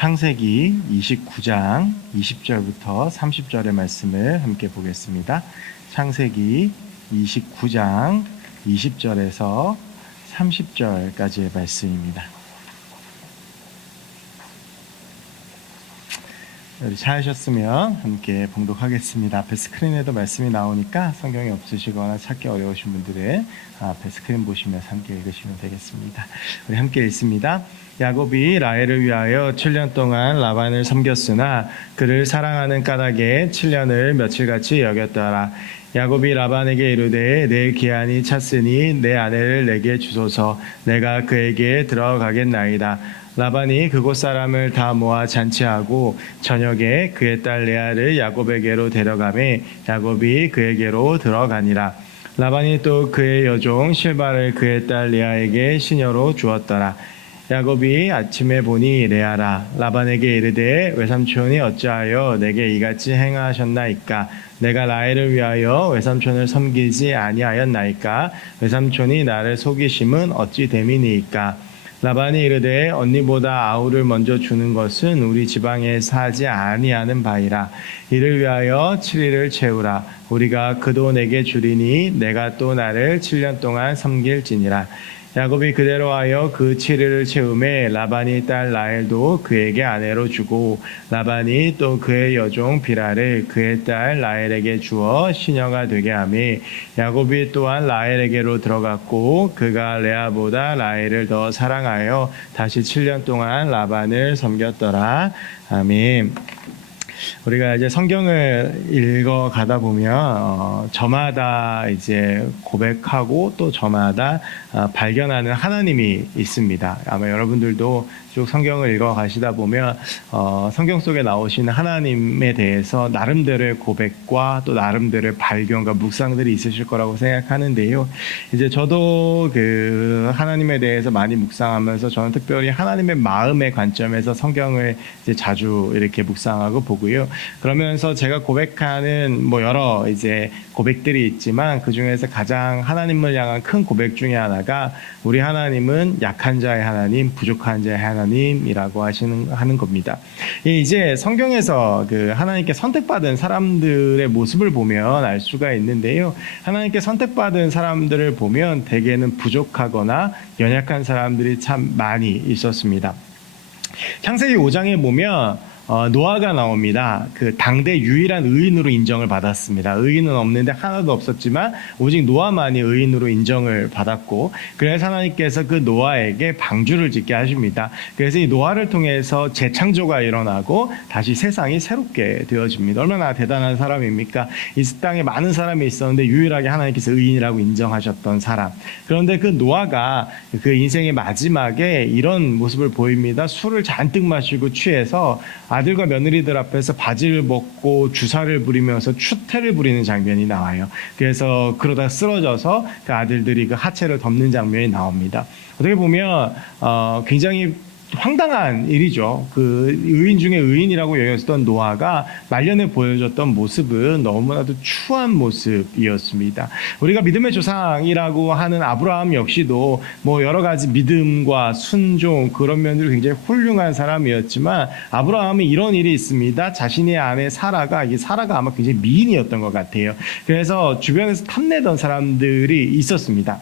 창세기 29장 20절부터 30절의 말씀을 함께 보겠습니다. 창세기 29장 20절에서 30절까지의 말씀입니다. 우리 찾으셨으면 함께 봉독하겠습니다. 앞에 스크린에도 말씀이 나오니까 성경이 없으시거나 찾기 어려우신 분들은 앞에 스크린 보시면서 함께 읽으시면 되겠습니다. 우리 함께 읽습니다. 야곱이 라헬을 위하여 7년 동안 라반을 섬겼으나 그를 사랑하는 까닭에 7년을 며칠같이 여겼더라. 야곱이 라반에게 이르되 내 기한이 찼으니 내 아내를 내게 주소서. 내가 그에게 들어가겠나이다. 라반이 그곳 사람을 다 모아 잔치하고 저녁에 그의 딸 레아를 야곱에게로 데려가매 야곱이 그에게로 들어가니라. 라반이 또 그의 여종 실바를 그의 딸 레아에게 시녀로 주었더라. 야곱이 아침에 보니 레아라. 라반에게 이르되 외삼촌이 어찌하여 내게 이같이 행하셨나이까? 내가 라헬을 위하여 외삼촌을 섬기지 아니하였나이까? 외삼촌이 나를 속이심은 어찌 됨이니이까? 라반이 이르되 언니보다 아우를 먼저 주는 것은 우리 지방에 사지 아니하는 바이라. 이를 위하여 7일을 채우라. 우리가 그도 내게 주리니 내가 또 나를 7년 동안 섬길지니라. 야곱이 그대로 하여 그 7일을 채우매 라반이 딸 라헬도 그에게 아내로 주고 라반이 또 그의 여종 비라를 그의 딸 라헬에게 주어 시녀가 되게 하며 야곱이 또한 라헬에게로 들어갔고 그가 레아보다 라헬을 더 사랑하여 다시 7년 동안 라반을 섬겼더라. 아멘. 우리가 이제 성경을 읽어 가다 보면 저마다 이제 고백하고 또 저마다 발견하는 하나님이 있습니다. 아마 여러분들도 쭉 성경을 읽어 가시다 보면 성경 속에 나오시는 하나님에 대해서 나름대로의 고백과 또 나름대로의 발견과 묵상들이 있으실 거라고 생각하는데요. 이제 저도 그 하나님에 대해서 많이 묵상하면서 저는 특별히 하나님의 마음의 관점에서 성경을 이제 자주 이렇게 묵상하고 보고요. 그러면서 제가 고백하는 뭐 여러 이제 고백들이 있지만 그 중에서 가장 하나님을 향한 큰 고백 중에 하나가 우리 하나님은 약한 자의 하나님, 부족한 자의 하나님이라고 하는 겁니다. 이제 성경에서 그 하나님께 선택받은 사람들의 모습을 보면 알 수가 있는데요. 하나님께 선택받은 사람들을 보면 대개는 부족하거나 연약한 사람들이 참 많이 있었습니다. 창세기 5장에 보면 노아가 나옵니다. 그 당대 유일한 의인으로 인정을 받았습니다. 의인은 없는데 하나도 없었지만 오직 노아만이 의인으로 인정을 받았고 그래서 하나님께서 그 노아에게 방주를 짓게 하십니다. 그래서 이 노아를 통해서 재창조가 일어나고 다시 세상이 새롭게 되어집니다. 얼마나 대단한 사람입니까? 이 땅에 많은 사람이 있었는데 유일하게 하나님께서 의인이라고 인정하셨던 사람. 그런데 그 노아가 그 인생의 마지막에 이런 모습을 보입니다. 술을 잔뜩 마시고 취해서 아들과 며느리들 앞에서 바지를 벗고 주사를 부리면서 추태를 부리는 장면이 나와요. 그래서 그러다 쓰러져서 그 아들들이 그 하체를 덮는 장면이 나옵니다. 어떻게 보면 굉장히 황당한 일이죠. 그 의인 중에 의인이라고 여겼던 노아가 말년에 보여줬던 모습은 너무나도 추한 모습이었습니다. 우리가 믿음의 조상이라고 하는 아브라함 역시도 뭐 여러 가지 믿음과 순종 그런 면들이 굉장히 훌륭한 사람이었지만 아브라함이 이런 일이 있습니다. 자신의 아내 사라가 아마 굉장히 미인이었던 것 같아요. 그래서 주변에서 탐내던 사람들이 있었습니다.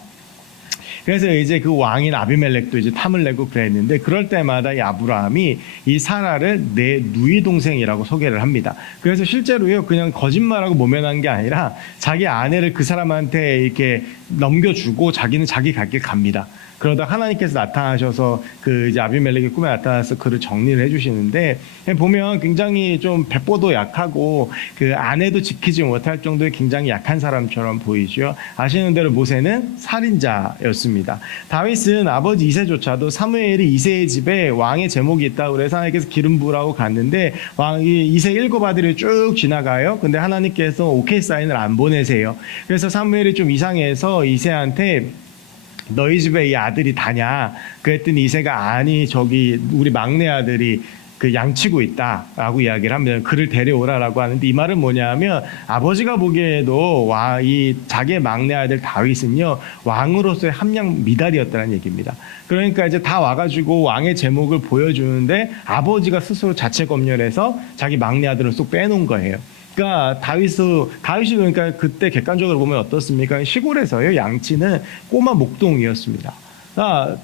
그래서 이제 그 왕인 아비멜렉도 이제 탐을 내고 그랬는데 그럴 때마다 이 아브라함이 이 사라를 내 누이 동생이라고 소개를 합니다. 그래서 실제로요 그냥 거짓말하고 모면한 게 아니라 자기 아내를 그 사람한테 이렇게 넘겨주고 자기는 자기 갈 길 갑니다. 그러다 하나님께서 나타나셔서 그 이제 아비멜렉의 꿈에 나타나서 그를 정리를 해주시는데 보면 굉장히 좀 백보도 약하고 그 아내도 지키지 못할 정도의 굉장히 약한 사람처럼 보이죠. 아시는 대로 모세는 살인자였습니다. 다윗은 아버지 이새조차도 사무엘이 이새의 집에 왕의 제목이 있다고 그래서 하나님께서 기름 부으라고 갔는데 왕이 이새 7 아들이 쭉 지나가요. 근데 하나님께서 오케이 사인을 안 보내세요. 그래서 사무엘이 좀 이상해서 이새한테 너희 집에 이 아들이 다냐? 그랬더니 이새가 아니 저기 우리 막내 아들이 그 양치고 있다라고 이야기를 하면 그를 데려오라라고 하는데, 이 말은 뭐냐면 아버지가 보기에도 이 자기의 막내 아들 다윗은요 왕으로서의 함량 미달이었다는 얘기입니다. 그러니까 이제 다 와가지고 왕의 제목을 보여주는데 아버지가 스스로 자체 검열해서 자기 막내 아들을 쏙 빼놓은 거예요. 그러니까 다윗이 그러니까 그때 객관적으로 보면 어떻습니까? 시골에서요 양치는 꼬마 목동이었습니다.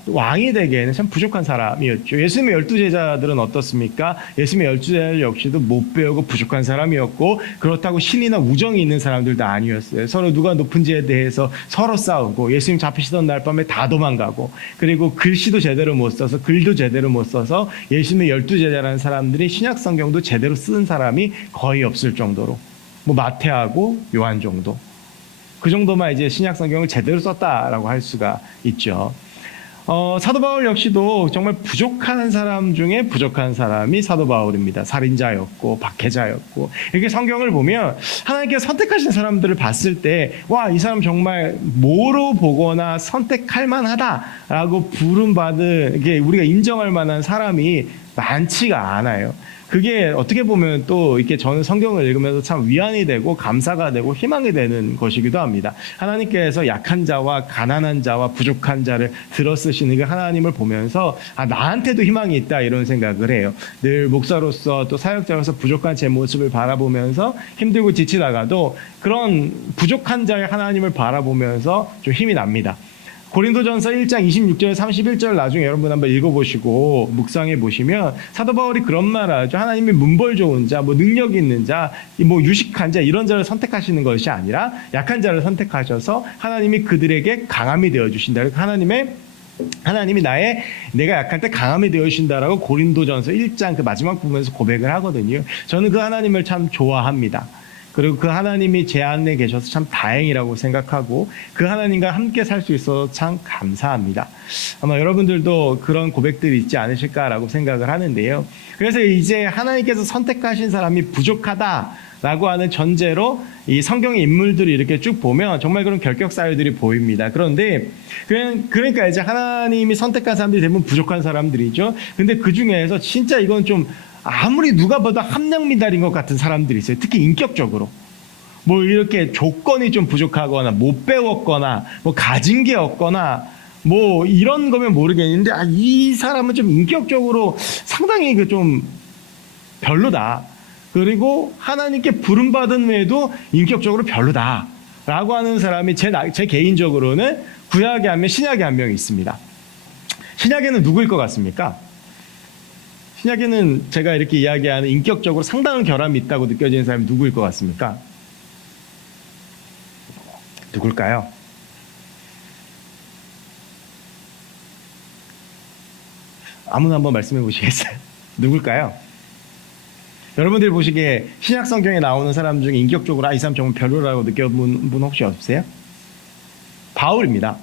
왕이 되기에는 참 부족한 사람이었죠. 예수님의 12제자들은 어떻습니까? 예수님의 12제자들 역시도 못 배우고 부족한 사람이었고, 그렇다고 신이나 우정이 있는 사람들도 아니었어요. 서로 누가 높은지에 대해서 서로 싸우고, 예수님 잡히시던 날 밤에 다 도망가고, 그리고 글씨도 제대로 못 써서, 글도 제대로 못 써서 예수님의 12제자라는 사람들이 신약 성경도 제대로 쓴 사람이 거의 없을 정도로, 뭐 마태하고 요한 정도, 그 정도만 이제 신약 성경을 제대로 썼다라고 할 수가 있죠. 사도 바울 역시도 정말 부족한 사람 중에 부족한 사람이 사도 바울입니다. 살인자였고 박해자였고, 이렇게 성경을 보면 하나님께서 선택하신 사람들을 봤을 때 와, 이 사람 정말 뭐로 보거나 선택할 만하다라고 부름받은, 이게 우리가 인정할 만한 사람이 많지가 않아요. 그게 어떻게 보면 또 이렇게 저는 성경을 읽으면서 참 위안이 되고 감사가 되고 희망이 되는 것이기도 합니다. 하나님께서 약한 자와 가난한 자와 부족한 자를 들어 쓰시는 그 하나님을 보면서 나한테도 희망이 있다, 이런 생각을 해요. 늘 목사로서 또 사역자로서 부족한 제 모습을 바라보면서 힘들고 지치다가도 그런 부족한 자의 하나님을 바라보면서 좀 힘이 납니다. 고린도전서 1장 26절 31절 나중에 여러분 한번 읽어보시고 묵상해 보시면 사도 바울이 그런 말을 하죠. 하나님이 문벌 좋은 자, 뭐 능력 있는 자, 뭐 유식한 자, 이런 자를 선택하시는 것이 아니라 약한 자를 선택하셔서 하나님이 그들에게 강함이 되어 주신다. 하나님이 내가 약할 때 강함이 되어 주신다라고 고린도전서 1장 그 마지막 부분에서 고백을 하거든요. 저는 그 하나님을 참 좋아합니다. 그리고 그 하나님이 제 안에 계셔서 참 다행이라고 생각하고, 그 하나님과 함께 살 수 있어서 참 감사합니다. 아마 여러분들도 그런 고백들이 있지 않으실까라고 생각을 하는데요. 그래서 이제 하나님께서 선택하신 사람이 부족하다라고 하는 전제로 이 성경의 인물들을 이렇게 쭉 보면 정말 그런 결격 사유들이 보입니다. 그런데 그러니까 이제 하나님이 선택한 사람들이 대부분 부족한 사람들이죠. 근데 그 중에서 진짜 이건 좀 아무리 누가 봐도 함량 미달인 것 같은 사람들이 있어요. 특히 인격적으로. 뭐 이렇게 조건이 좀 부족하거나 못 배웠거나 뭐 가진 게 없거나 뭐 이런 거면 모르겠는데 이 사람은 좀 인격적으로 상당히 그 좀 별로다. 그리고 하나님께 부름받은 외에도 인격적으로 별로다. 라고 하는 사람이 제 개인적으로는 구약에 하면 신약에 한 명 있습니다. 신약에는 누구일 것 같습니까? 신약에는 제가 이렇게 이야기하는 인격적으로 상당한 결함이 있다고 느껴지는 사람이 누구일 것 같습니까? 누굴까요? 아무나 한번 말씀해 보시겠어요? 누굴까요? 여러분들이 보시기에 신약 성경에 나오는 사람 중에 인격적으로 이 사람 정말 별로라고 느껴본 분 혹시 없으세요? 바울입니다.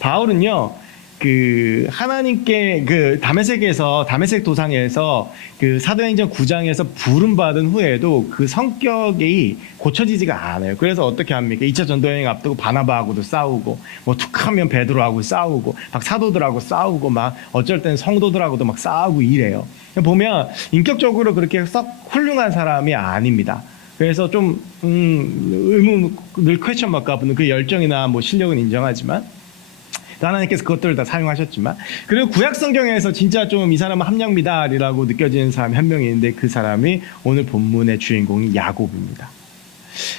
바울은요, 그 하나님께 그 다메섹 도상에서 그 사도행전 9장에서 부름받은 후에도 그 성격이 고쳐지지가 않아요. 그래서 어떻게 합니까? 2차 전도여행 앞두고 바나바하고도 싸우고, 뭐 툭하면 베드로하고 싸우고, 막 사도들하고 싸우고, 막 어쩔 땐 성도들하고도 막 싸우고 이래요. 보면 인격적으로 그렇게 썩 훌륭한 사람이 아닙니다. 그래서 좀 의문을 퀘스천 마크 앞은 그 열정이나 뭐 실력은 인정하지만, 하나님께서 그것들을 다 사용하셨지만, 그리고 구약 성경에서 진짜 좀 이 사람은 함량미달이라고 느껴지는 사람이 한 명이 있는데, 그 사람이 오늘 본문의 주인공이 야곱입니다.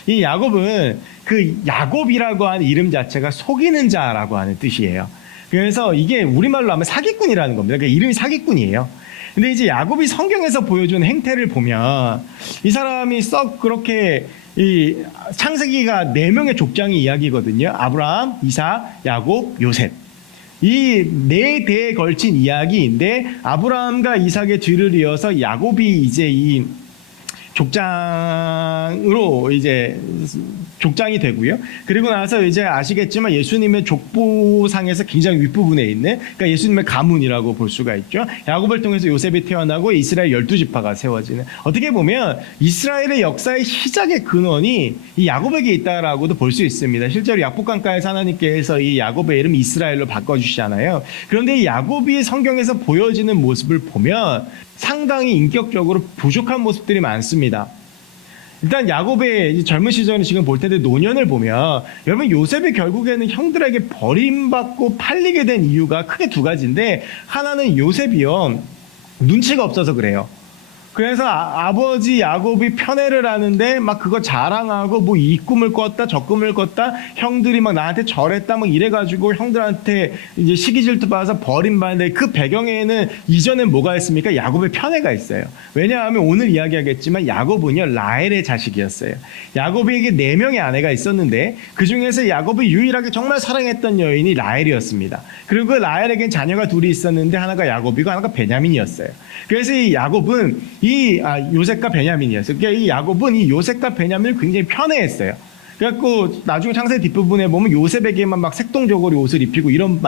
이 야곱은 그 야곱이라고 하는 이름 자체가 속이는 자라고 하는 뜻이에요. 그래서 이게 우리말로 하면 사기꾼이라는 겁니다. 그러니까 이름이 사기꾼이에요. 근데 이제 야곱이 성경에서 보여준 행태를 보면 이 사람이 썩 그렇게, 이 창세기가 4명의 족장의 이야기거든요. 아브라함, 이삭, 야곱, 요셉. 이 4대에 걸친 이야기인데, 아브라함과 이삭의 뒤를 이어서 야곱이 이제 이 족장으로 이제 족장이 되고요. 그리고 나서 이제 아시겠지만 예수님의 족보상에서 굉장히 윗부분에 있는, 그러니까 예수님의 가문이라고 볼 수가 있죠. 야곱을 통해서 요셉이 태어나고 이스라엘 12지파가 세워지는, 어떻게 보면 이스라엘의 역사의 시작의 근원이 이 야곱에게 있다라고도 볼 수 있습니다. 실제로 약복강가에서 하나님께서 이 야곱의 이름 이스라엘로 바꿔주시잖아요. 그런데 이 야곱이 성경에서 보여지는 모습을 보면 상당히 인격적으로 부족한 모습들이 많습니다. 일단 야곱의 젊은 시절을 지금 볼 텐데 노년을 보면, 여러분 요셉이 결국에는 형들에게 버림받고 팔리게 된 이유가 크게 두 가지인데, 하나는 요셉이요 눈치가 없어서 그래요. 그래서 아버지 야곱이 편애를 하는데 막 그거 자랑하고 뭐 이 꿈을 꿨다 저 꿈을 꿨다, 형들이 막 나한테 절했다 막 이래가지고 형들한테 이제 시기 질투 받아서 버림받는데, 그 배경에는 이전엔 뭐가 있습니까? 야곱의 편애가 있어요. 왜냐하면 오늘 이야기하겠지만 야곱은요 라헬의 자식이었어요. 야곱에게 4명의 아내가 있었는데 그 중에서 야곱이 유일하게 정말 사랑했던 여인이 라헬이었습니다. 그리고 그 라헬에겐 자녀가 둘이 있었는데 하나가 야곱이고 하나가 베냐민이었어요. 그래서 이 야곱은 요셉과 베냐민이었어요. 그러니까 이 야곱은 이 요셉과 베냐민을 굉장히 편애했어요. 그래갖고 나중에 창세 뒷부분에 보면 요셉에게만 막 색동적으로 옷을 입히고 이런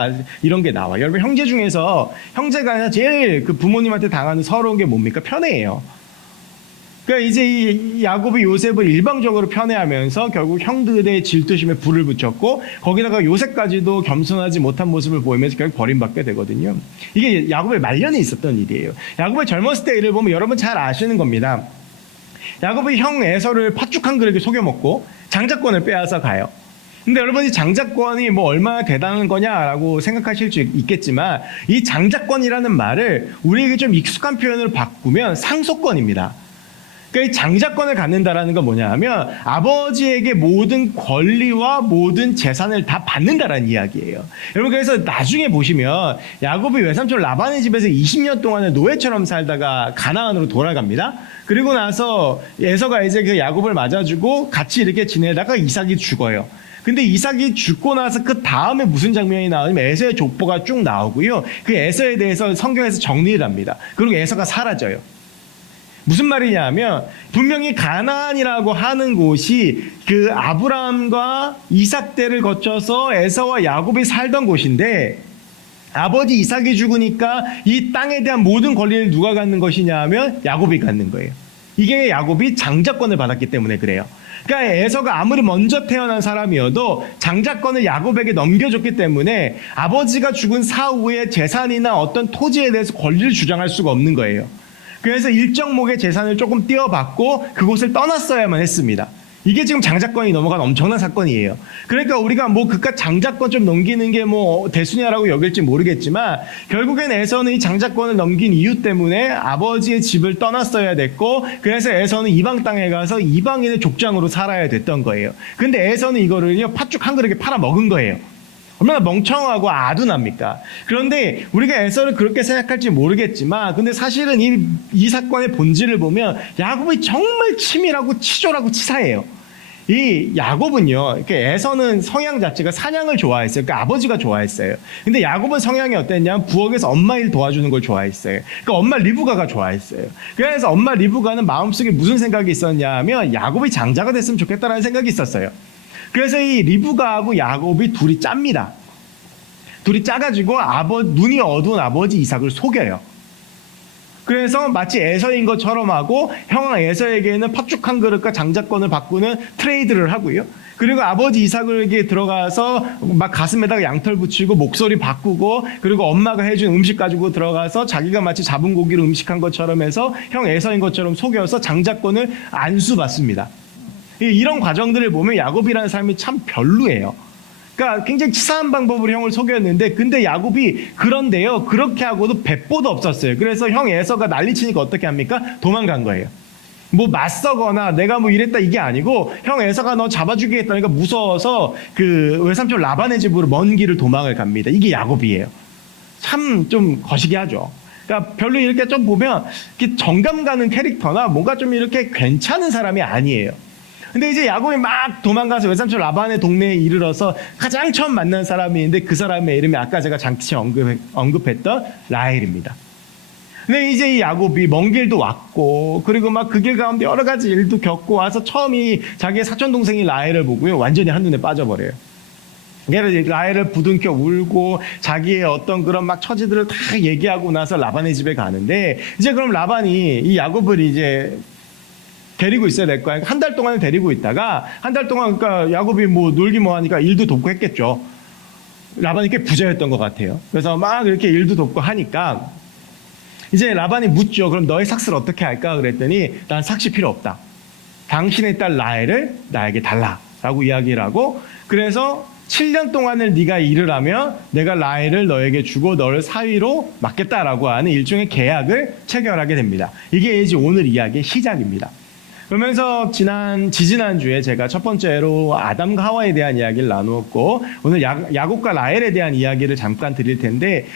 게 나와요. 여러분 형제 중에서 형제가 제일 그 부모님한테 당하는 서러운 게 뭡니까? 편애예요. 그러니까 이제 이 야곱이 요셉을 일방적으로 편애하면서 결국 형들의 질투심에 불을 붙였고, 거기다가 요셉까지도 겸손하지 못한 모습을 보이면서 결국 버림받게 되거든요. 이게 야곱의 말년에 있었던 일이에요. 야곱의 젊었을 때 일을 보면 여러분 잘 아시는 겁니다. 야곱이 형 에서를 팥죽 한 그릇에 속여먹고 장자권을 빼앗아 가요. 근데 여러분이 장자권이 뭐 얼마나 대단한 거냐라고 생각하실 수 있겠지만, 이 장자권이라는 말을 우리에게 좀 익숙한 표현으로 바꾸면 상속권입니다. 그러니까 이 장자권을 갖는다라는 건 뭐냐 하면 아버지에게 모든 권리와 모든 재산을 다 받는다라는 이야기예요. 여러분 그래서 나중에 보시면 야곱이 외삼촌 라반의 집에서 20년 동안을 노예처럼 살다가 가나안으로 돌아갑니다. 그리고 나서 에서가 이제 그 야곱을 맞아주고 같이 이렇게 지내다가 이삭이 죽어요. 근데 이삭이 죽고 나서 그 다음에 무슨 장면이 나오냐면 에서의 족보가 쭉 나오고요. 그 에서에 대해서 성경에서 정리를 합니다. 그리고 에서가 사라져요. 무슨 말이냐 하면 분명히 가나안이라고 하는 곳이 그 아브라함과 이삭 때를 거쳐서 에서와 야곱이 살던 곳인데, 아버지 이삭이 죽으니까 이 땅에 대한 모든 권리를 누가 갖는 것이냐 하면 야곱이 갖는 거예요. 이게 야곱이 장자권을 받았기 때문에 그래요. 그러니까 에서가 아무리 먼저 태어난 사람이어도 장자권을 야곱에게 넘겨줬기 때문에 아버지가 죽은 사후에 재산이나 어떤 토지에 대해서 권리를 주장할 수가 없는 거예요. 그래서 일정목의 재산을 조금 띄어받고 그곳을 떠났어야만 했습니다. 이게 지금 장자권이 넘어간 엄청난 사건이에요. 그러니까 우리가 뭐 그깟 장자권 좀 넘기는 게 뭐 대수냐라고 여길지 모르겠지만, 결국엔 에서는 이 장자권을 넘긴 이유 때문에 아버지의 집을 떠났어야 됐고, 그래서 에서는 이방 땅에 가서 이방인의 족장으로 살아야 됐던 거예요. 근데 에서는 이거를요 팥죽 한 그릇에 팔아 먹은 거예요. 얼마나 멍청하고 아둔합니까? 그런데 우리가 에서를 그렇게 생각할지 모르겠지만, 근데 사실은 이 사건의 본질을 보면 야곱이 정말 치밀하고 치졸하고 치사해요. 이 야곱은요, 이렇게 에서는 성향 자체가 사냥을 좋아했어요. 그러니까 아버지가 좋아했어요. 근데 야곱은 성향이 어땠냐면 부엌에서 엄마 일 도와주는 걸 좋아했어요. 그러니까 엄마 리브가가 좋아했어요. 그래서 엄마 리브가는 마음속에 무슨 생각이 있었냐 하면 야곱이 장자가 됐으면 좋겠다라는 생각이 있었어요. 그래서 이 리브가하고 야곱이 둘이 짭니다. 둘이 짜가지고 눈이 어두운 아버지 이삭을 속여요. 그래서 마치 에서인 것처럼 하고 형 에서에게는 팥죽 한 그릇과 장자권을 바꾸는 트레이드를 하고요. 그리고 아버지 이삭에게 들어가서 막 가슴에다가 양털 붙이고 목소리 바꾸고, 그리고 엄마가 해준 음식 가지고 들어가서 자기가 마치 잡은 고기를 음식한 것처럼 해서 형 에서인 것처럼 속여서 장자권을 안수받습니다. 이런 과정들을 보면 야곱이라는 사람이 참 별로예요. 그러니까 굉장히 치사한 방법으로 형을 속였는데, 근데 야곱이 그런데요 그렇게 하고도 배보도 없었어요. 그래서 형 에서가 난리치니까 어떻게 합니까? 도망간 거예요. 뭐 맞서거나 내가 뭐 이랬다 이게 아니고, 형 에서가 너 잡아주겠다니까 무서워서 그 외삼촌 라반의 집으로 먼 길을 도망을 갑니다. 이게 야곱이에요. 참 좀 거시기하죠. 그러니까 별로 이렇게 좀 보면 이렇게 정감 가는 캐릭터나 뭔가 좀 이렇게 괜찮은 사람이 아니에요. 근데 이제 야곱이 막 도망가서 외삼촌 라반의 동네에 이르러서 가장 처음 만난 사람이 있는데, 그 사람의 이름이 아까 제가 잠시 언급했던 라헬입니다. 근데 이제 이 야곱이 먼 길도 왔고, 그리고 막 그 길 가운데 여러 가지 일도 겪고 와서 처음이 자기의 사촌 동생이 라헬을 보고요, 완전히 한눈에 빠져버려요. 그래서 라헬을 부둥켜 울고 자기의 어떤 그런 막 처지들을 다 얘기하고 나서 라반의 집에 가는데, 이제 그럼 라반이 이 야곱을 이제 데리고 있어야 될 거야. 한 달 동안 데리고 있다가, 한 달 동안 그러니까 야곱이 뭐 놀기 뭐 하니까 일도 돕고 했겠죠. 라반이 꽤 부자였던 것 같아요. 그래서 막 이렇게 일도 돕고 하니까 이제 라반이 묻죠. 그럼 너의 삭스를 어떻게 할까? 그랬더니 난 삭시 필요 없다. 당신의 딸 라헬을 나에게 달라라고 이야기를 하고, 그래서 7년 동안을 네가 일을 하면 내가 라헬을 너에게 주고 너를 사위로 맡겠다라고 하는 일종의 계약을 체결하게 됩니다. 이게 이제 오늘 이야기의 시작입니다. 그러면서 지지난주에 제가 첫 번째로 아담과 하와에 대한 이야기를 나누었고, 오늘 야곱과 라헬에 대한 이야기를 잠깐 드릴 텐데,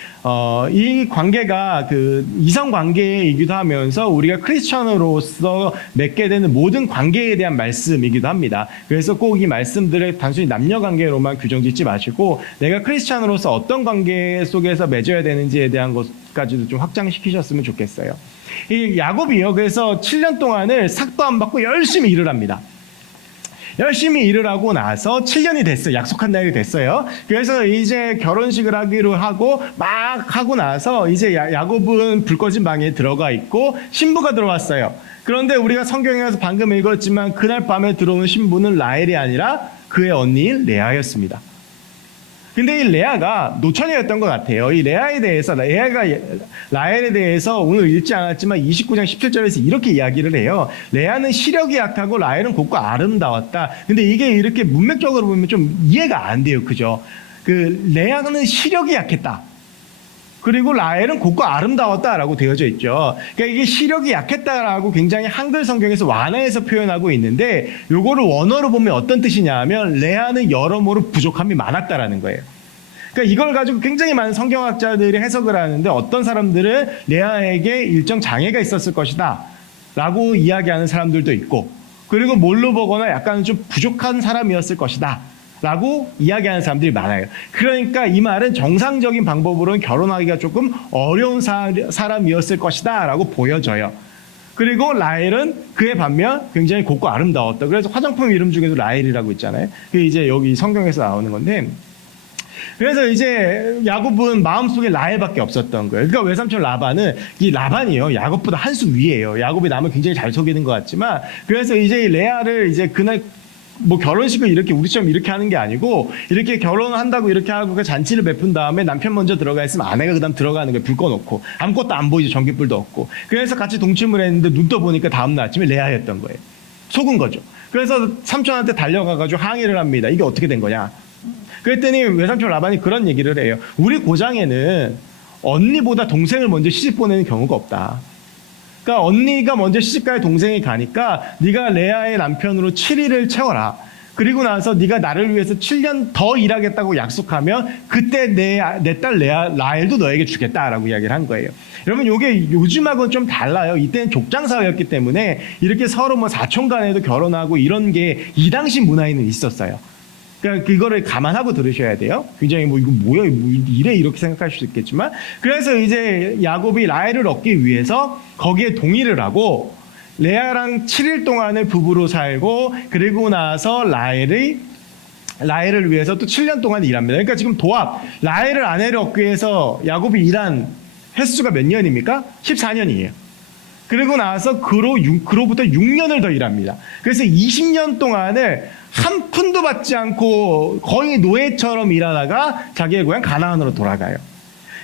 이 관계가 그 이성 관계이기도 하면서 우리가 크리스천으로서 맺게 되는 모든 관계에 대한 말씀이기도 합니다. 그래서 꼭 이 말씀들을 단순히 남녀 관계로만 규정 짓지 마시고, 내가 크리스천으로서 어떤 관계 속에서 맺어야 되는지에 대한 것까지도 좀 확장시키셨으면 좋겠어요. 이 야곱이요, 그래서 7년 동안을 삭도 안 받고 열심히 일을 합니다. 열심히 일을 하고 나서 7년이 됐어요. 약속한 날이 됐어요. 그래서 이제 결혼식을 하기로 하고 막 하고 나서 이제 야곱은 불 꺼진 방에 들어가 있고 신부가 들어왔어요. 그런데 우리가 성경에서 방금 읽었지만 그날 밤에 들어온 신부는 라헬이 아니라 그의 언니인 레아였습니다. 근데 이 레아가 노처녀였던 것 같아요. 이 레아에 대해서, 레아가 라헬에 대해서 오늘 읽지 않았지만 29장 17절에서 이렇게 이야기를 해요. 레아는 시력이 약하고 라헬은 곱고 아름다웠다. 근데 이게 이렇게 문맥적으로 보면 좀 이해가 안 돼요. 그죠? 그 레아는 시력이 약했다. 그리고 라헬은 곱고 아름다웠다라고 되어져 있죠. 그러니까 이게 시력이 약했다라고 굉장히 한글 성경에서 완화해서 표현하고 있는데, 요거를 원어로 보면 어떤 뜻이냐 하면 레아는 여러모로 부족함이 많았다라는 거예요. 그러니까 이걸 가지고 굉장히 많은 성경학자들이 해석을 하는데, 어떤 사람들은 레아에게 일정 장애가 있었을 것이다 라고 이야기하는 사람들도 있고, 그리고 뭘로 보거나 약간 좀 부족한 사람이었을 것이다 라고 이야기하는 사람들이 많아요. 그러니까 이 말은 정상적인 방법으로는 결혼하기가 조금 어려운 사람이었을 것이다 라고 보여져요. 그리고 라헬은 그에 반면 굉장히 곱고 아름다웠다. 그래서 화장품 이름 중에도 라헬이라고 있잖아요. 그게 이제 여기 성경에서 나오는 건데, 그래서 이제 야곱은 마음속에 라헬밖에 없었던 거예요. 그러니까 외삼촌 라반은, 이 라반이요, 야곱보다 한 수 위에요. 야곱이 남을 굉장히 잘 속이는 것 같지만, 그래서 이제 레아를 이제 그날 뭐 결혼식을 이렇게 우리처럼 이렇게 하는 게 아니고, 이렇게 결혼한다고 이렇게 하고 그 잔치를 베푼 다음에 남편 먼저 들어가 있으면 아내가 그 다음 들어가는 거예요. 불 꺼놓고 아무것도 안 보이죠. 전기불도 없고. 그래서 같이 동침을 했는데 눈 떠보니까 다음날 아침에 레아였던 거예요. 속은 거죠. 그래서 삼촌한테 달려가가지고 항의를 합니다. 이게 어떻게 된 거냐. 그랬더니 외삼촌 라반이 그런 얘기를 해요. 우리 고장에는 언니보다 동생을 먼저 시집 보내는 경우가 없다. 그러니까 언니가 먼저 시집가야 동생이 가니까 네가 레아의 남편으로 7일을 채워라. 그리고 나서 네가 나를 위해서 7년 더 일하겠다고 약속하면 그때 내 딸 라헬도 너에게 주겠다라고 이야기를 한 거예요. 여러분, 이게 요즘하고는 좀 달라요. 이때는 족장사회였기 때문에 이렇게 서로 뭐 사촌 간에도 결혼하고 이런 게 이 당시 문화에는 있었어요. 그러니까 그거를 감안하고 들으셔야 돼요. 굉장히 뭐 이거 뭐야, 뭐 이래 이렇게 생각할 수도 있겠지만, 그래서 이제 야곱이 라헬을 얻기 위해서 거기에 동의를 하고 레아랑 7일 동안을 부부로 살고, 그리고 나서 라헬을 위해서 또 7년 동안 일합니다. 그러니까 지금 도합, 라헬을 아내를 얻기 위해서 야곱이 일한 횟수가 몇 년입니까? 14년이에요. 그리고 나서 그로부터 6년을 더 일합니다. 그래서 20년 동안을 한 푼도 받지 않고 거의 노예처럼 일하다가 자기의 고향 가나안으로 돌아가요.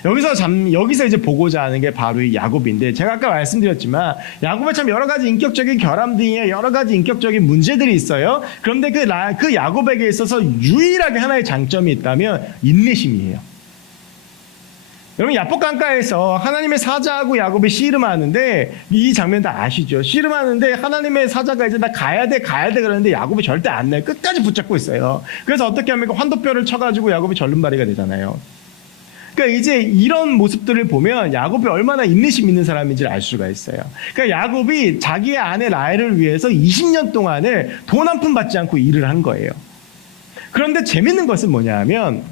여기서 이제 보고자 하는 게 바로 이 야곱인데, 제가 아까 말씀드렸지만 야곱은 참 여러 가지 인격적인 결함 등의 여러 가지 인격적인 문제들이 있어요. 그런데 그 야곱에게 있어서 유일하게 하나의 장점이 있다면 인내심이에요. 여러분, 야복 강가에서 하나님의 사자하고 야곱이 씨름하는데, 이 장면 다 아시죠? 씨름하는데 하나님의 사자가 이제 나 가야 돼 그러는데 야곱이 절대 안 내요. 끝까지 붙잡고 있어요. 그래서 어떻게 하면 환도뼈를 쳐가지고 야곱이 절름발이가 되잖아요. 그러니까 이제 이런 모습들을 보면 야곱이 얼마나 인내심 있는 사람인지를 알 수가 있어요. 그러니까 야곱이 자기의 아내 라헬을 위해서 20년 동안을 돈 한 푼 받지 않고 일을 한 거예요. 그런데 재밌는 것은 뭐냐 하면,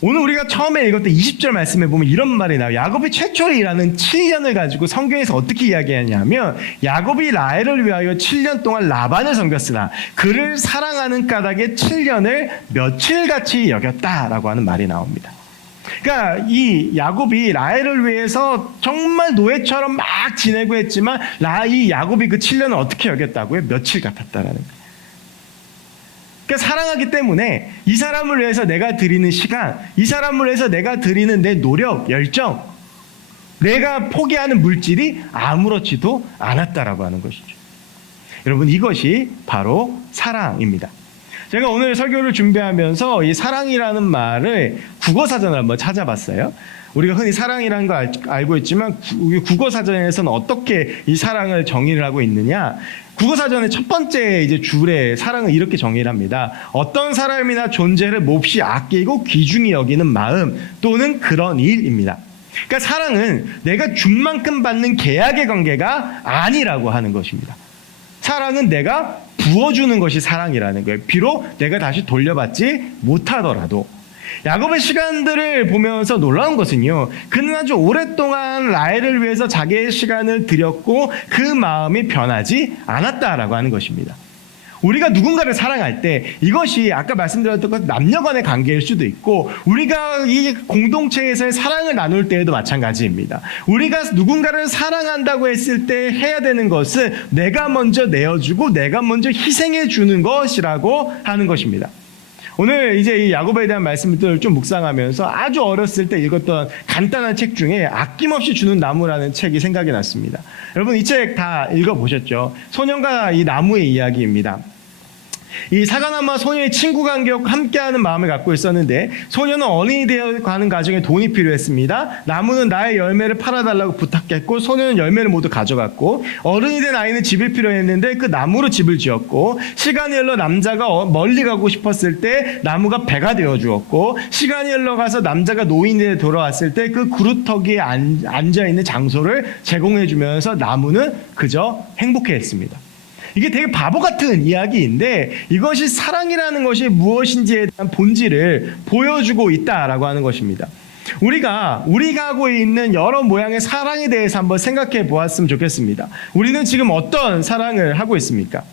오늘 우리가 처음에 읽었던 20절 말씀에 보면 이런 말이 나와요. 야곱이 최초로 일하는 7년을 가지고 성경에서 어떻게 이야기하냐면 야곱이 라헬을 위하여 7년 동안 라반을 섬겼으나 그를 사랑하는 까닭에 7년을 며칠같이 여겼다라고 하는 말이 나옵니다. 그러니까 이 야곱이 라헬을 위해서 정말 노예처럼 막 지내고 했지만 이 야곱이 그 7년을 어떻게 여겼다고요? 며칠 같았다라는 거예요. 그러니까 사랑하기 때문에 이 사람을 위해서 내가 드리는 시간, 이 사람을 위해서 내가 드리는 내 노력, 열정, 내가 포기하는 물질이 아무렇지도 않았다라고 하는 것이죠. 여러분, 이것이 바로 사랑입니다. 제가 오늘 설교를 준비하면서 이 사랑이라는 말을 국어사전을 한번 찾아봤어요. 우리가 흔히 사랑이라는 걸 알고 있지만 국어사전에서는 어떻게 이 사랑을 정의를 하고 있느냐? 국어사전의 첫 번째 이제 줄에 사랑을 이렇게 정의를 합니다. 어떤 사람이나 존재를 몹시 아끼고 귀중히 여기는 마음 또는 그런 일입니다. 그러니까 사랑은 내가 준 만큼 받는 계약의 관계가 아니라고 하는 것입니다. 사랑은 내가 부어주는 것이 사랑이라는 거예요. 비록 내가 다시 돌려받지 못하더라도. 야곱의 시간들을 보면서 놀라운 것은요, 그는 아주 오랫동안 라헬을 위해서 자기의 시간을 들였고 그 마음이 변하지 않았다라고 하는 것입니다. 우리가 누군가를 사랑할 때 이것이 아까 말씀드렸던 것 남녀 간의 관계일 수도 있고 우리가 이 공동체에서의 사랑을 나눌 때에도 마찬가지입니다. 우리가 누군가를 사랑한다고 했을 때 해야 되는 것은 내가 먼저 내어주고 내가 먼저 희생해 주는 것이라고 하는 것입니다. 오늘 이제 이 야곱에 대한 말씀들을 좀 묵상하면서 아주 어렸을 때 읽었던 간단한 책 중에 아낌없이 주는 나무라는 책이 생각이 났습니다. 여러분 이 책 다 읽어보셨죠? 소년과 이 나무의 이야기입니다. 이 사과나무와 소년의 친구 관계와 함께하는 마음을 갖고 있었는데 소년은 어른이 되어가는 과정에 돈이 필요했습니다. 나무는 나의 열매를 팔아달라고 부탁했고 소년은 열매를 모두 가져갔고 어른이 된 아이는 집이 필요했는데 그 나무로 집을 지었고 시간이 흘러 남자가 멀리 가고 싶었을 때 나무가 배가 되어 주었고 시간이 흘러가서 남자가 노인에 돌아왔을 때 그 그루터기에 앉아있는 장소를 제공해 주면서 나무는 그저 행복해했습니다. 이게 되게 바보 같은 이야기인데 이것이 사랑이라는 것이 무엇인지에 대한 본질을 보여주고 있다라고 하는 것입니다. 우리가 하고 있는 여러 모양의 사랑에 대해서 한번 생각해 보았으면 좋겠습니다. 우리는 지금 어떤 사랑을 하고 있습니까?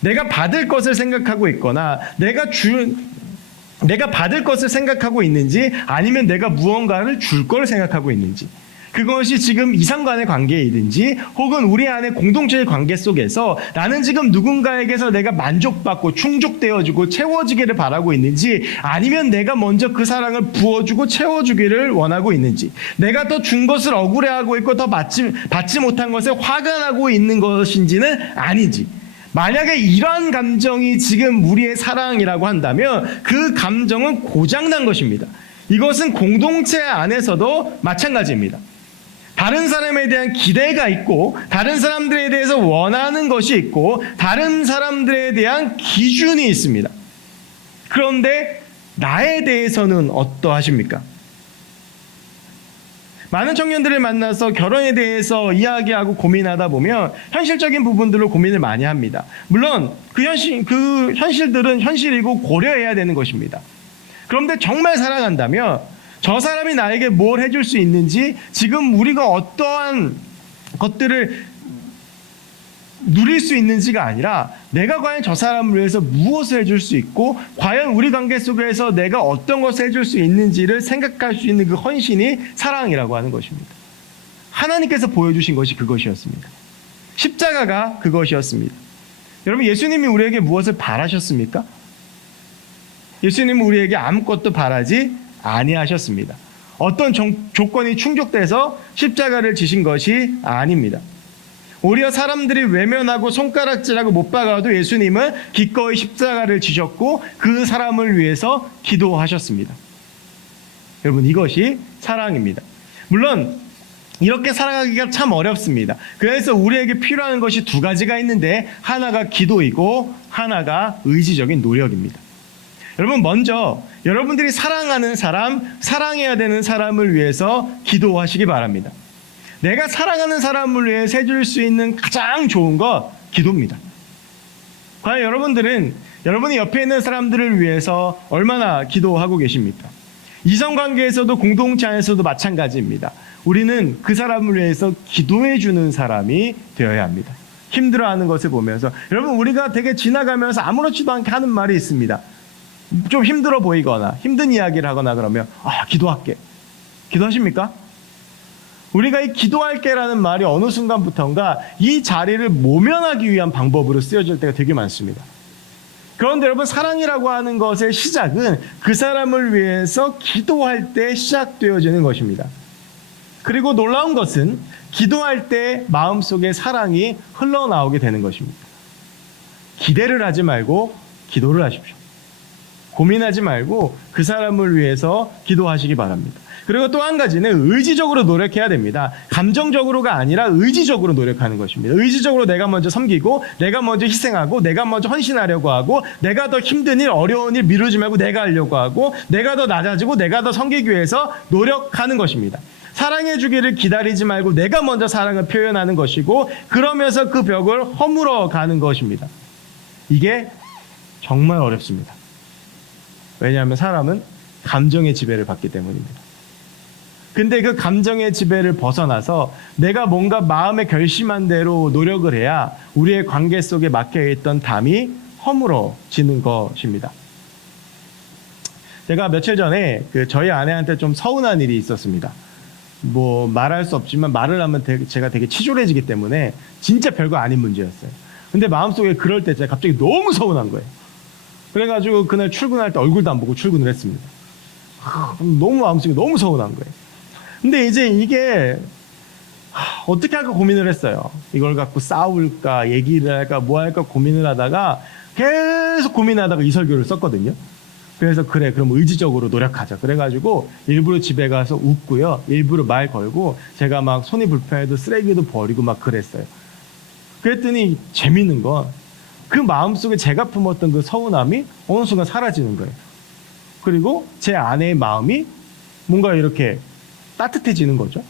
내가 받을 것을 생각하고 있거나 내가 받을 것을 생각하고 있는지 아니면 내가 무언가를 줄 걸 생각하고 있는지 그것이 지금 이상간의 관계이든지 혹은 우리 안에 공동체의 관계 속에서 나는 지금 누군가에게서 내가 만족받고 충족되어주고 채워지기를 바라고 있는지 아니면 내가 먼저 그 사랑을 부어주고 채워주기를 원하고 있는지 내가 더 준 것을 억울해하고 있고 더 받지 못한 것에 화가 나고 있는 것인지는 아닌지 만약에 이러한 감정이 지금 우리의 사랑이라고 한다면 그 감정은 고장난 것입니다. 이것은 공동체 안에서도 마찬가지입니다. 다른 사람에 대한 기대가 있고 다른 사람들에 대해서 원하는 것이 있고 다른 사람들에 대한 기준이 있습니다. 그런데 나에 대해서는 어떠하십니까? 많은 청년들을 만나서 결혼에 대해서 이야기하고 고민하다 보면 현실적인 부분들로 고민을 많이 합니다. 물론 그 현실들은 현실이고 고려해야 되는 것입니다. 그런데 정말 사랑한다면 저 사람이 나에게 뭘 해줄 수 있는지 지금 우리가 어떠한 것들을 누릴 수 있는지가 아니라 내가 과연 저 사람을 위해서 무엇을 해줄 수 있고 과연 우리 관계 속에서 내가 어떤 것을 해줄 수 있는지를 생각할 수 있는 그 헌신이 사랑이라고 하는 것입니다. 하나님께서 보여주신 것이 그것이었습니다. 십자가가 그것이었습니다. 여러분 예수님이 우리에게 무엇을 바라셨습니까? 예수님은 우리에게 아무것도 바라지 아니하셨습니다. 어떤 조건이 충족돼서 십자가를 지신 것이 아닙니다. 오히려 사람들이 외면하고 손가락질하고 못 박아도 예수님은 기꺼이 십자가를 지셨고 그 사람을 위해서 기도하셨습니다. 여러분 이것이 사랑입니다. 물론 이렇게 사랑하기가 참 어렵습니다. 그래서 우리에게 필요한 것이 두 가지가 있는데 하나가 기도이고 하나가 의지적인 노력입니다. 여러분 먼저 여러분들이 사랑하는 사람, 사랑해야 되는 사람을 위해서 기도하시기 바랍니다. 내가 사랑하는 사람을 위해서 해줄 수 있는 가장 좋은 것 기도입니다. 과연 여러분들은 여러분이 옆에 있는 사람들을 위해서 얼마나 기도하고 계십니까? 이성관계에서도 공동체 안에서도 마찬가지입니다. 우리는 그 사람을 위해서 기도해 주는 사람이 되어야 합니다. 힘들어하는 것을 보면서 여러분 우리가 되게 지나가면서 아무렇지도 않게 하는 말이 있습니다. 좀 힘들어 보이거나 힘든 이야기를 하거나 그러면 기도할게. 기도하십니까? 우리가 이 기도할게라는 말이 어느 순간부터인가 이 자리를 모면하기 위한 방법으로 쓰여질 때가 되게 많습니다. 그런데 여러분 사랑이라고 하는 것의 시작은 그 사람을 위해서 기도할 때 시작되어지는 것입니다. 그리고 놀라운 것은 기도할 때 마음속에 사랑이 흘러나오게 되는 것입니다. 기대를 하지 말고 기도를 하십시오. 고민하지 말고 그 사람을 위해서 기도하시기 바랍니다. 그리고 또 한 가지는 의지적으로 노력해야 됩니다. 감정적으로가 아니라 의지적으로 노력하는 것입니다. 의지적으로 내가 먼저 섬기고 내가 먼저 희생하고 내가 먼저 헌신하려고 하고 내가 더 힘든 일 어려운 일 미루지 말고 내가 하려고 하고 내가 더 낮아지고 내가 더 섬기기 위해서 노력하는 것입니다. 사랑해 주기를 기다리지 말고 내가 먼저 사랑을 표현하는 것이고 그러면서 그 벽을 허물어 가는 것입니다. 이게 정말 어렵습니다. 왜냐하면 사람은 감정의 지배를 받기 때문입니다. 근데 그 감정의 지배를 벗어나서 내가 뭔가 마음에 결심한 대로 노력을 해야 우리의 관계 속에 막혀있던 담이 허물어지는 것입니다. 제가 며칠 전에 저희 아내한테 좀 서운한 일이 있었습니다. 뭐 말할 수 없지만 말을 하면 제가 되게 치졸해지기 때문에 진짜 별거 아닌 문제였어요. 근데 마음속에 그럴 때 제가 갑자기 너무 서운한 거예요. 그래가지고 그날 출근할 때 얼굴도 안 보고 출근을 했습니다. 너무 마음속에 너무 서운한 거예요. 근데 이제 이게 어떻게 할까 고민을 했어요. 이걸 갖고 싸울까 얘기를 할까 뭐 할까 고민을 하다가 계속 고민하다가 이 설교를 썼거든요. 그래서 그래 그럼 의지적으로 노력하자. 그래가지고 일부러 집에 가서 웃고요. 일부러 말 걸고 제가 막 손이 불편해도 쓰레기도 버리고 막 그랬어요. 그랬더니 재밌는 건 그 마음속에 제가 품었던 그 서운함이 어느 순간 사라지는 거예요. 그리고 제 아내의 마음이 뭔가 이렇게 따뜻해지는 거죠.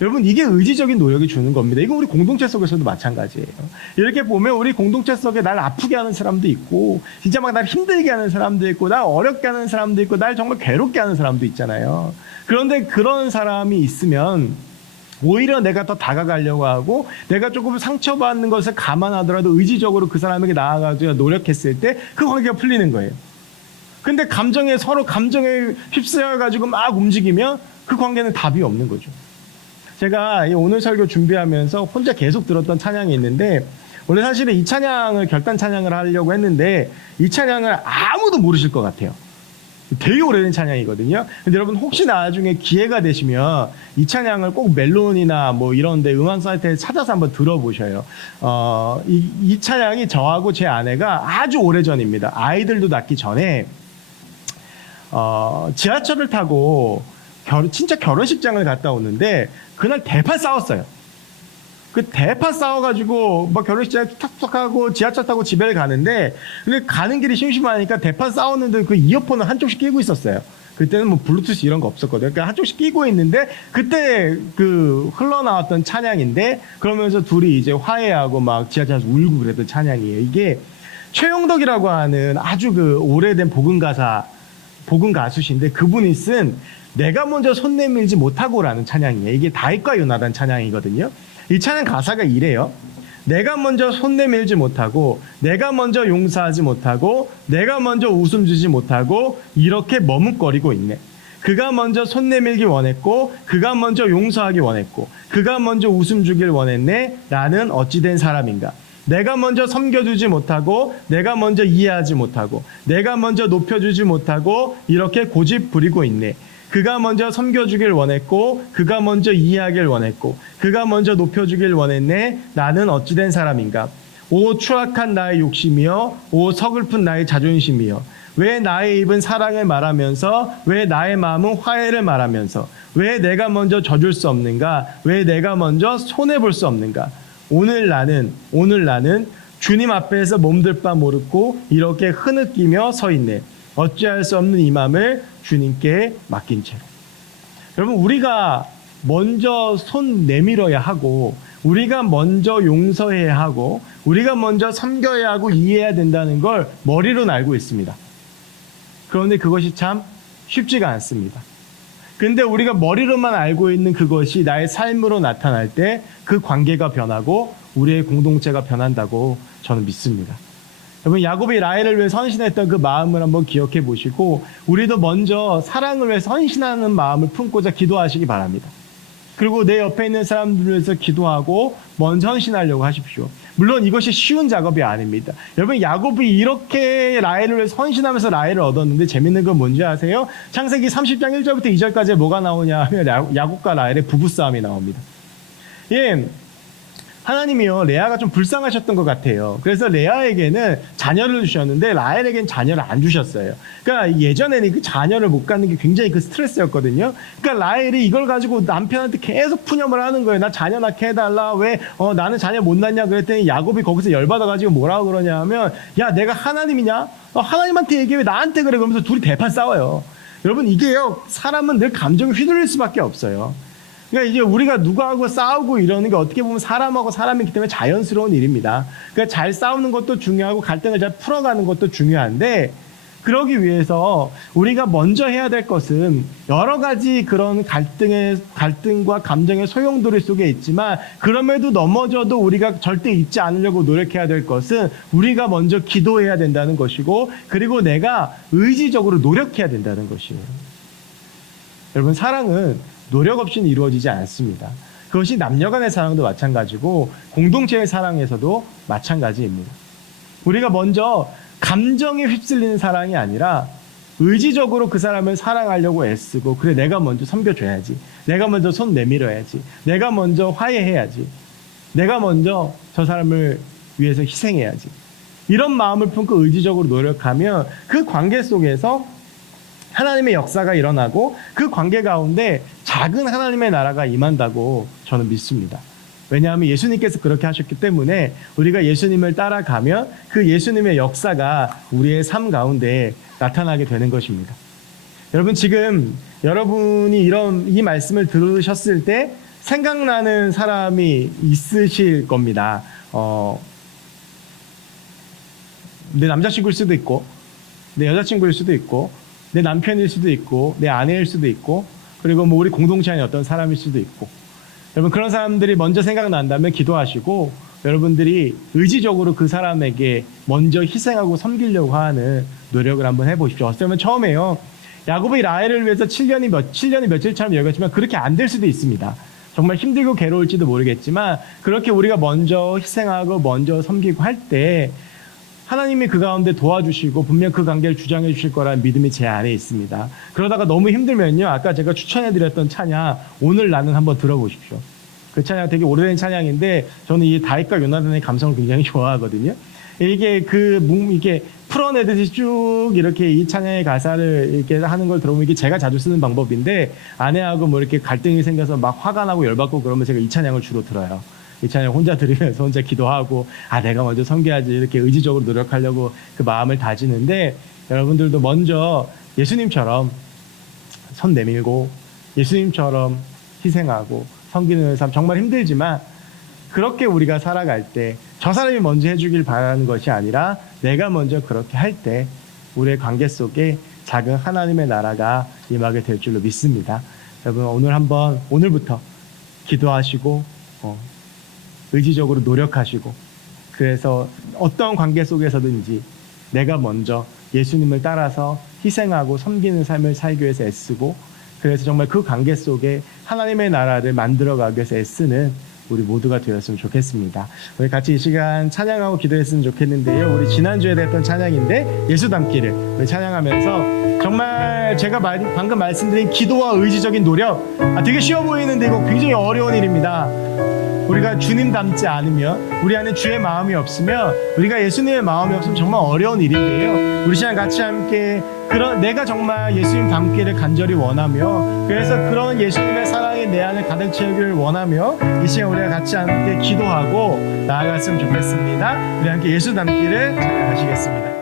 여러분 이게 의지적인 노력이 주는 겁니다. 이건 우리 공동체 속에서도 마찬가지예요. 이렇게 보면 우리 공동체 속에 날 아프게 하는 사람도 있고 진짜 막 날 힘들게 하는 사람도 있고 날 어렵게 하는 사람도 있고 날 정말 괴롭게 하는 사람도 있잖아요. 그런데 그런 사람이 있으면 오히려 내가 더 다가가려고 하고 내가 조금 상처받는 것을 감안하더라도 의지적으로 그 사람에게 나아가서 노력했을 때 그 관계가 풀리는 거예요. 근데 서로 감정에 휩쓸려가지고 막 움직이면 그 관계는 답이 없는 거죠. 제가 오늘 설교 준비하면서 혼자 계속 들었던 찬양이 있는데 원래 사실은 이 찬양을 결단 찬양을 하려고 했는데 이 찬양을 아무도 모르실 것 같아요. 되게 오래된 찬양이거든요. 근데 여러분 혹시 나중에 기회가 되시면 이 찬양을 꼭 멜론이나 뭐 이런데 음원 사이트에 찾아서 한번 들어보셔요. 이 찬양이 저하고 제 아내가 아주 오래전입니다. 아이들도 낳기 전에 지하철을 타고 진짜 결혼식장을 갔다 오는데 그날 대판 싸웠어요. 그 대판 싸워가지고 막 결혼식장에 탁탁하고 지하철 타고 집에 가는데 근데 가는 길이 심심하니까 대판 싸웠는데 그 이어폰을 한쪽씩 끼고 있었어요. 그때는 뭐 블루투스 이런 거 없었거든요. 그러니까 한쪽씩 끼고 있는데 그때 그 흘러나왔던 찬양인데 그러면서 둘이 이제 화해하고 막 지하철에서 울고 그랬던 찬양이에요. 이게 최용덕이라고 하는 아주 그 오래된 복음 가수신데 그분이 쓴 내가 먼저 손 내밀지 못하고라는 찬양이에요. 이게 다윗과 요나단 찬양이거든요. 이 찬양 가사가 이래요. 내가 먼저 손 내밀지 못하고 내가 먼저 용서하지 못하고 내가 먼저 웃음 주지 못하고 이렇게 머뭇거리고 있네. 그가 먼저 손 내밀기 원했고 그가 먼저 용서하기 원했고 그가 먼저 웃음 주길 원했네. 나는 어찌된 사람인가. 내가 먼저 섬겨주지 못하고 내가 먼저 이해하지 못하고 내가 먼저 높여주지 못하고 이렇게 고집 부리고 있네. 그가 먼저 섬겨주길 원했고 그가 먼저 이해하길 원했고 그가 먼저 높여주길 원했네. 나는 어찌된 사람인가. 오 추악한 나의 욕심이여 오 서글픈 나의 자존심이여 왜 나의 입은 사랑을 말하면서 왜 나의 마음은 화해를 말하면서 왜 내가 먼저 져줄 수 없는가. 왜 내가 먼저 손해볼 수 없는가. 오늘 나는 주님 앞에서 몸둘 바 모르고 이렇게 흐느끼며 서 있네. 어찌할 수 없는 이 마음을 주님께 맡긴 채로. 여러분 우리가 먼저 손 내밀어야 하고 우리가 먼저 용서해야 하고 우리가 먼저 섬겨야 하고 이해해야 된다는 걸 머리로는 알고 있습니다. 그런데 그것이 참 쉽지가 않습니다. 근데 우리가 머리로만 알고 있는 그것이 나의 삶으로 나타날 때 그 관계가 변하고 우리의 공동체가 변한다고 저는 믿습니다. 여러분, 야곱이 라헬을 위해 헌신했던 그 마음을 한번 기억해 보시고 우리도 먼저 사랑을 위해 헌신하는 마음을 품고자 기도하시기 바랍니다. 그리고 내 옆에 있는 사람들을 위해서 기도하고 먼저 헌신하려고 하십시오. 물론 이것이 쉬운 작업이 아닙니다. 여러분, 야곱이 이렇게 라헬을 위해서 헌신하면서 라헬을 얻었는데 재밌는 건 뭔지 아세요? 창세기 30장 1절부터 2절까지 뭐가 나오냐 하면 야곱과 라헬의 부부싸움이 나옵니다. 예, 하나님이요, 레아가 좀 불쌍하셨던 것 같아요. 그래서 레아에게는 자녀를 주셨는데 라헬에게는 자녀를 안 주셨어요. 그러니까 예전에는 그 자녀를 못 갖는 게 굉장히 그 스트레스였거든요. 그러니까 라헬이 이걸 가지고 남편한테 계속 푸념을 하는 거예요. 나 자녀 낳게 해달라. 왜 나는 자녀 못 낳냐 그랬더니 야곱이 거기서 열받아가지고 뭐라고 그러냐 하면, 야, 내가 하나님이냐? 하나님한테 얘기해, 왜 나한테 그래? 그러면서 둘이 대판 싸워요. 여러분, 이게요, 사람은 늘 감정이 휘둘릴 수밖에 없어요. 그러니까 이제 우리가 누구하고 싸우고 이러는 게 어떻게 보면 사람하고 사람이기 때문에 자연스러운 일입니다. 그러니까 잘 싸우는 것도 중요하고 갈등을 잘 풀어가는 것도 중요한데, 그러기 위해서 우리가 먼저 해야 될 것은 여러 가지 그런 갈등과 감정의 소용돌이 속에 있지만, 그럼에도 넘어져도 우리가 절대 잊지 않으려고 노력해야 될 것은 우리가 먼저 기도해야 된다는 것이고, 그리고 내가 의지적으로 노력해야 된다는 것이에요. 여러분, 사랑은 노력 없이는 이루어지지 않습니다. 그것이 남녀간의 사랑도 마찬가지고 공동체의 사랑에서도 마찬가지입니다. 우리가 먼저 감정에 휩쓸리는 사랑이 아니라 의지적으로 그 사람을 사랑하려고 애쓰고, 그래, 내가 먼저 섬겨줘야지, 내가 먼저 손 내밀어야지, 내가 먼저 화해해야지, 내가 먼저 저 사람을 위해서 희생해야지, 이런 마음을 품고 의지적으로 노력하면 그 관계 속에서 하나님의 역사가 일어나고 그 관계 가운데 작은 하나님의 나라가 임한다고 저는 믿습니다. 왜냐하면 예수님께서 그렇게 하셨기 때문에 우리가 예수님을 따라가면 그 예수님의 역사가 우리의 삶 가운데 나타나게 되는 것입니다. 여러분, 지금 여러분이 이 말씀을 들으셨을 때 생각나는 사람이 있으실 겁니다. 내 남자친구일 수도 있고, 내 여자친구일 수도 있고, 내 남편일 수도 있고, 내 아내일 수도 있고, 그리고 뭐 우리 공동체 안에 어떤 사람일 수도 있고. 여러분, 그런 사람들이 먼저 생각난다면 기도하시고 여러분들이 의지적으로 그 사람에게 먼저 희생하고 섬기려고 하는 노력을 한번 해보십시오. 어쩌면 처음에요, 야곱이 라헬을 위해서 7년이 며칠처럼 여겼지만 그렇게 안 될 수도 있습니다. 정말 힘들고 괴로울지도 모르겠지만 그렇게 우리가 먼저 희생하고 먼저 섬기고 할 때 하나님이 그 가운데 도와주시고 분명 그 관계를 주장해 주실 거라는 믿음이 제 안에 있습니다. 그러다가 너무 힘들면요, 아까 제가 추천해드렸던 찬양 오늘 나는 한번 들어보십시오. 그 찬양 되게 오래된 찬양인데 저는 이 다윗과 요나단의 감성을 굉장히 좋아하거든요. 이게 이게 풀어내듯이 쭉 이렇게 이 찬양의 가사를 이렇게 하는 걸 들어보면 이게 제가 자주 쓰는 방법인데, 아내하고 뭐 이렇게 갈등이 생겨서 막 화가 나고 열받고 그러면 제가 이 찬양을 주로 들어요. 이 찬양 혼자 들으면서 혼자 기도하고, 내가 먼저 섬겨야지, 이렇게 의지적으로 노력하려고 그 마음을 다지는데, 여러분들도 먼저 예수님처럼 손 내밀고 예수님처럼 희생하고 섬기는 삶, 정말 힘들지만 그렇게 우리가 살아갈 때 저 사람이 먼저 해주길 바라는 것이 아니라 내가 먼저 그렇게 할 때 우리의 관계 속에 작은 하나님의 나라가 임하게 될 줄로 믿습니다. 여러분, 오늘부터 기도하시고 의지적으로 노력하시고, 그래서 어떤 관계 속에서든지 내가 먼저 예수님을 따라서 희생하고 섬기는 삶을 살기 위해서 애쓰고, 그래서 정말 그 관계 속에 하나님의 나라를 만들어가기 위해서 애쓰는 우리 모두가 되었으면 좋겠습니다. 우리 같이 이 시간 찬양하고 기도했으면 좋겠는데요. 우리 지난주에 했던 찬양인데 예수 닮기를 우리 찬양하면서 정말 제가 방금 말씀드린 기도와 의지적인 노력, 되게 쉬워 보이는데 이거 굉장히 어려운 일입니다. 우리가 주님 닮지 않으면, 우리 안에 주의 마음이 없으면, 우리가 예수님의 마음이 없으면 정말 어려운 일인데요. 우리 시간 같이 함께 내가 정말 예수님 닮기를 간절히 원하며, 그래서 그런 예수님의 사랑이 내 안에 가득 채우기를 원하며 이 시간 우리가 같이 함께 기도하고 나아갔으면 좋겠습니다. 우리 함께 예수 닮기를 찬양하시겠습니다.